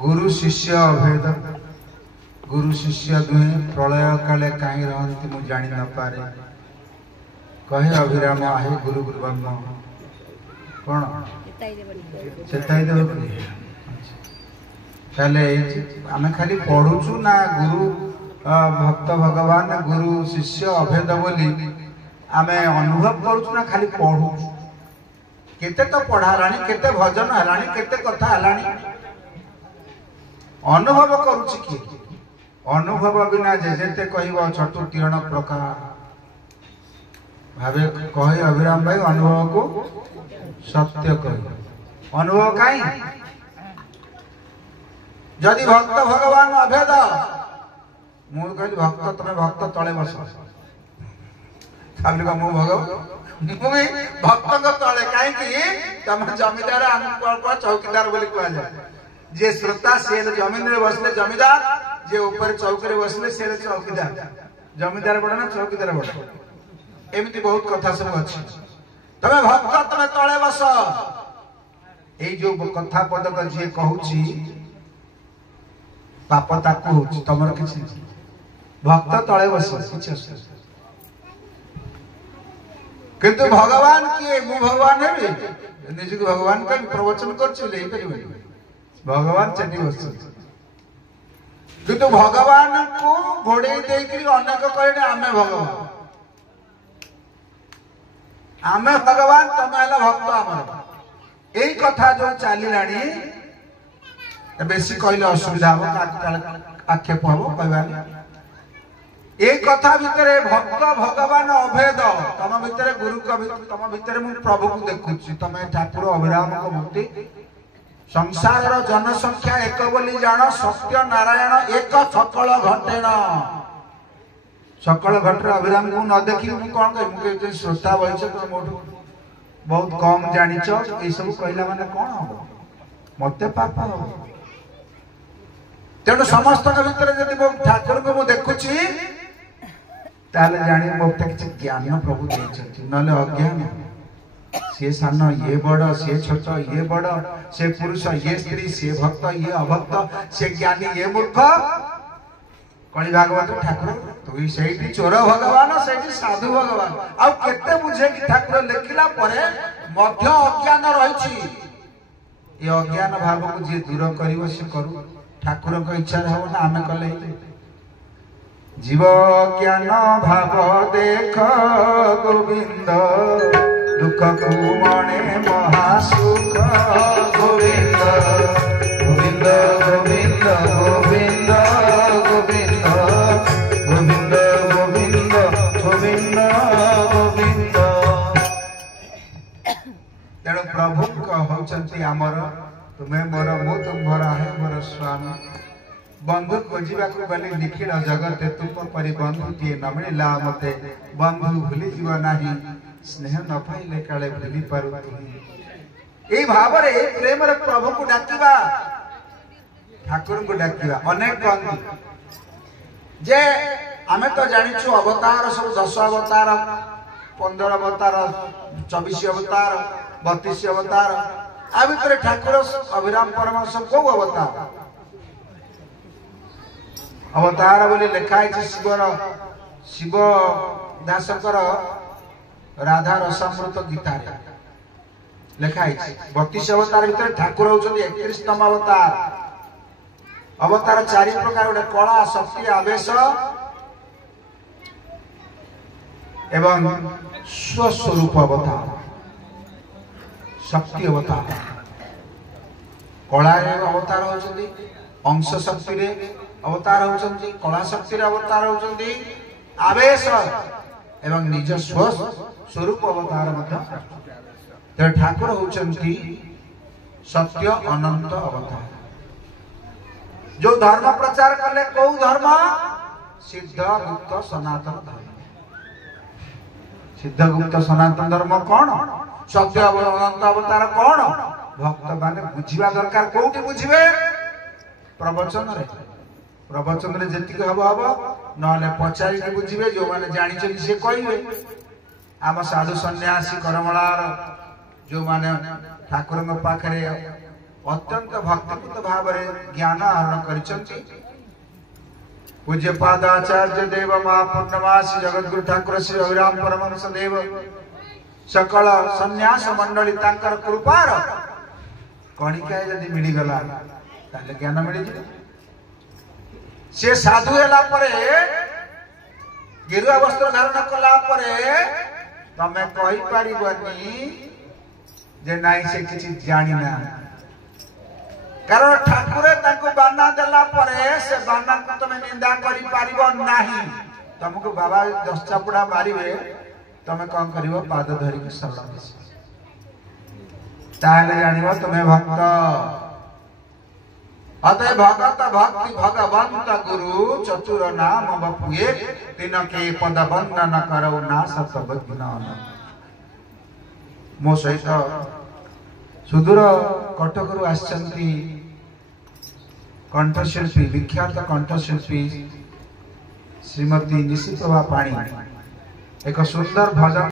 गुरु शिष्य अभेद गुरु शिष्य दुहे प्रलय काले कहीं रहती मु जानी न पारे कहे अभिराम आहे गुरु ब्रह्म कौन चेताई देव ताले आमे खाली पढ़ुचु ना गुरु भक्त भगवान गुरु शिष्य अभेद बोली आमे अनुभव करूचु ना खाली पढ़ुचु केते तो पढ़ालानी केते भजन हलानी केते कथा हलानी अनुभव करूची कि अनुभव बिना जेते कहबो चतुर्थीण प्रकार भावे कहे अभिराम भाई अनुभव को सत्य कह अनुभव काई जदि भक्त भगवान अभेद मु कहली भक्त तमे भक्त तळे बस खाली मु भगवान भक्त तले कहीं तुम जमीदार चौकीदार बोली कह जे श्रोता से जमीन रे बसले जमीदार जे ऊपर चौकी बसले से चौकीदार जमीदार बड़ ना चौकीदार बड़ एमती बहुत कथा सब अच्छी तमे भक्त तमे तले बस ए जो कथा पदक जे कहूची पाप ताकू होची तमर किछि भक्त तले बस किछि किंतु भगवान किए मु भगवान है निज को भगवान का प्रवचन कर भगवान चटी बस किंतु भगवान को घोड़े देकर अनेक कहले आमे भगवान आमे भगवान तमे हला भक्त आमर एई कथा जो चलिलानी बेसी कहले असुविधा हो आक्षेप हो कहबानी एक कथा भितरे भक्त भगवान अभेद तम भितरे गुरु तम भितरे मु प्रभु को देखुची तमे ठाकुर अभिराम को मुक्ति संसार जनसंख्या एक बोली जान सत्य नारायण एक सकल घटेन सकल घटे अभिराम को न देखी मु कोन कहि मु श्रोता बइछ तो मोठू बहुत कम जानिछ ए सब कहला माने कोन हो मते पाप हो तेणु समस्त भितर जदि मो ठाकुर को मु देखुची ताले जानी मोते किछ ज्ञान प्रभु देछथि नले अज्ञान से सान ये बड़ से छोट ये बड़ से पुरुष ये स्त्री से भक्त ये अभक्त से ज्ञानी ये मूर्ख कलि भागवत ठाकुर तो सेठी चोर भगवान सेठी साधु भगवान आ केते बुझे कि ठाकुर लेखिला परे मध्य अज्ञान रहिछि ये अज्ञान भाव को जे दूर करिवो से करू ठाकुर को इच्छा हो ना आमे कले जीव ज्ञान भाव देख गोविंद दुख को मणे महासुख गोविंद गोविंद गोविंद गोविंद गोविंद गोविंद गोविंद गोविंद गोविंद तेणु प्रभु कहउचंती आमर तुम्हें मोर मु तुम्हारा है मोर स्वामी बंधु खोजा गली निखिल जगत तुम परी बंधु टीए न मिला मते बंधु भूली जीव नाही स्नेह न पाइले काले भूली पारु ए भाव रे प्रेम रे प्रभु को डाकिबा ठाकुर को डाकिबा अनेक कहंती जे आमे तो जानिछु अवतार सब 10 अवतार 15 अवतार 24 अवतार 32 अवतार आ भितर ठाकुर अभिराम परमहंस को अवतार अवतार बोले लिखाई शिव दासकर राधा रसामृत गीता लिखाई 32 अवतार भीतर ठाकुर होउछन्ती 31तम अवतार अवतार 4 प्रकार गोटे कला शक्ति आवेश एवं स्वस्वरूप अवतार शक्ति अवतार कला अवतार होउछन्ती अंश शक्ति रे अवतार होउछन्ती कला शक्ति रे अवतार होउछन्ती आवेश एवं निज स्वरूप अवतार मध्य ते ठाकुर होउछन्ती सत्य अनंत अवतार जो धर्म प्रचार करले को धर्म सिद्ध गुप्त सनातन धर्म सिद्ध गुप्त सनातन धर्म कोन सत्य अनंत अवतार कोन भक्त माने बुझिबा दरकार कोउठी बुझिबे प्रवचन रे जेति हबो हबो नले पचारि के बुझिबे जो माने जानि छै से कहिबे आम साधु सन्यासी करमलार जो माने ठाकुर पाखरे अत्यंत भक्तिपूत भाव ज्ञान आहरण करिसंती। पूज्य पादाचार्य देव महापूर्णमासी जगद्गुरु ठाकुर श्री अभिराम परमहंस देव सकल सन्यास मंडली तांकर कृपार कणिकाए जदि मिली गला ताले ज्ञान मिली जे। से साधु हेला परे गेरुआ वस्त्र धारण कला परे तमे कहि पारिबनी जे नाई से किछि जानि ना। कारण ठाकुर ताको बाना देला परे से बाना को तमे निंदा करि पारिबो नाही। तुमको बाबा 10 चापुड़ा मारिबे तमे कौन करिवो पाद धरि के शरण ताले जानिबो तमे भक्त। अतः भगत भक्ति भगवंत गुरु चतुर नाम बपुए तीन के पद वंदन करौ ना सत विघ्न। मो सहित सुदूर कटकरू आसचंती कंठशिल्पी विख्यात कंठशिल्पी श्रीमती निशिप्रभा पाणी एक सुंदर भजन